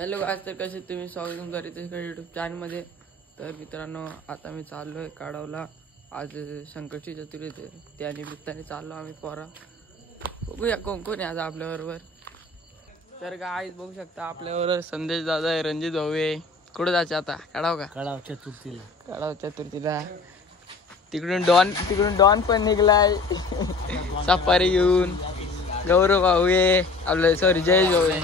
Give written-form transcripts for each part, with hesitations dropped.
Hello आज तर कसे तुम्ही स्वागत तुमचं रितेश यूट्यूब चॅनलमध्ये। तर मित्रांनो आता मी चाललो आहे काढवला। आज संकष्टी चतुर्थी त्या निमित्ताने चाललो आम्ही पोरा। बघूया कोण कोण आहे आज आपल्याबरोबर। तर गाईज बघू शकता आपल्याबरोबर संदेश दादा आहे, रणजित भाऊ आहे। कुठं जायचं आता? काढाव का? काढाव चतुर्थीला तिकडून डॉन पण निघलाय सफारी घेऊन। गौरव भाऊ आहे आपलं, सॉरी जयेश भाऊ आहे।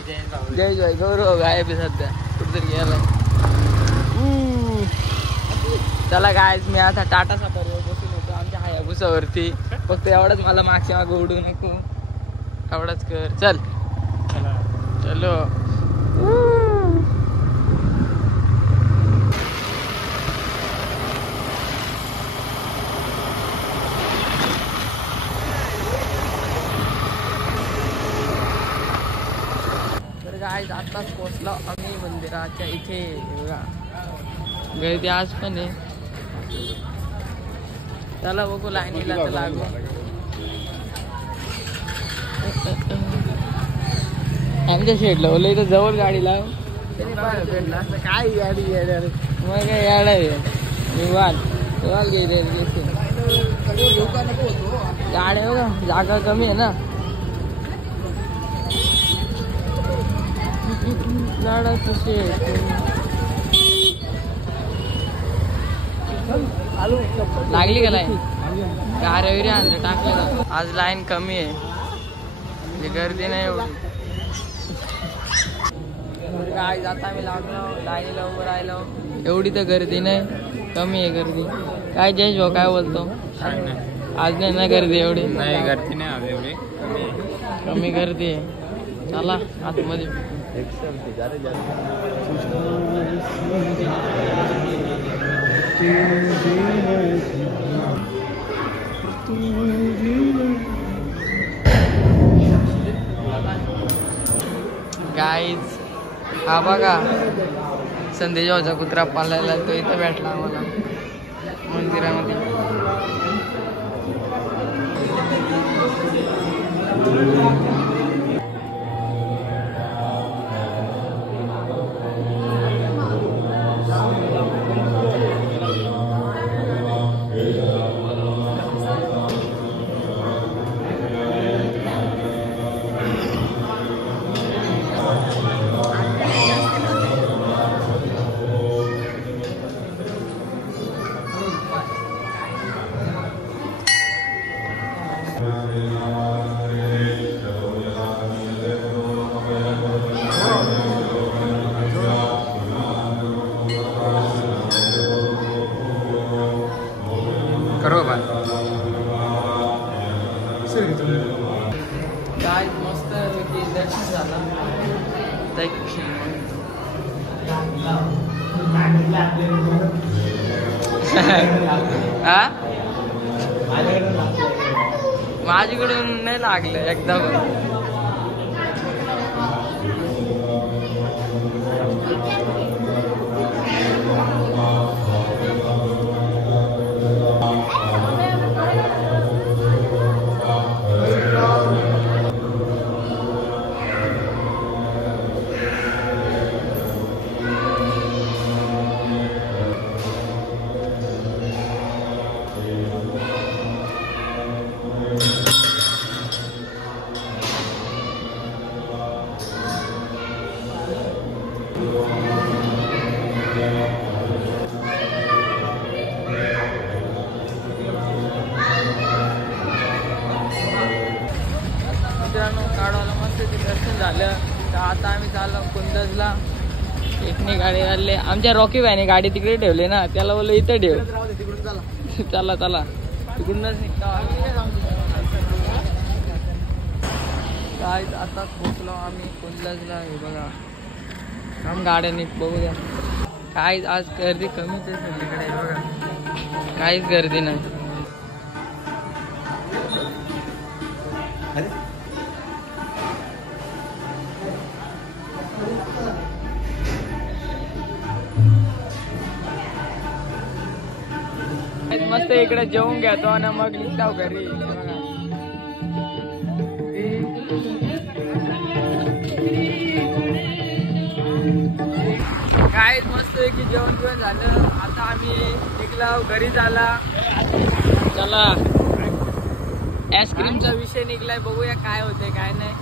जयेश भाई गौरव भाऊ गायब आहे सध्या, कुठेतरी गेलाय। चला गायज मी आता टाटा सफारीवर बसून होतो आमच्या हायाबुसावरती। फक्त एवढंच मला मागच्या मागं उडू नको, एवढंच कर। चल चलो। गाईज आताच पोहोचलो आम्ही मंदिराच्या इथे। बघा गर्दी आज पण आहे। चला बघू लाईनीला तर लागू। आमच्या शेडला बोललो इथं जवळ गाडी लाव। काय गाडी मग काय याड आहे विवाल गेले गाड्या बघा, जागा कमी आहे ना। लागली का लाईन? गाड्या आणलं टाकलं। आज लाईन कमी आहे म्हणजे गर्दी नाही एवढी। काय जाता आम्ही लागलो लाईनीला उभं राहिलो, एवढी तर गर्दी नाही, कमी आहे गर्दी। काय जयेश भाऊ काय बोलतो? आज नाही ना गर्दी एवढी? नाही गर्दी नाही आज एवढी, कमी गर्दी आहे। चला आतमध्ये। गाईज हा बघा संदेश भाऊचा कुत्रा पाळलेला, तो इथं भेटला आम्हाला मंदिरामध्ये। काय मस्त दर्शन झालं। माझ्याकडून नाही लागलं एकदम। काढवायला मस्त दर्शन झालं। तर आता आम्ही चाललो कुंदजला। एकने गाडी आले आमच्या रॉकी भाईने, गाडी तिकडे ठेवली ना, त्याला बोललो इथं ठेव। चला चला तिकडूनच निघतो काय। आता पोचलो आम्ही कुंदजला। हे बघा आम गाड्या नीट बघू द्या। काय आज गर्दी कमीच आहे सगळीकडे, बघा काहीच गर्दी नाही। मस्त इकडे जेवून घेतो आणि मग निघतो घरी। बघा काय मस्त आहे की जेवण बिवण झालं. आता आम्ही निघला घरी झाला. चला आईस्क्रीमचा विषय निघलाय, बघूया काय होतंय काय नाही.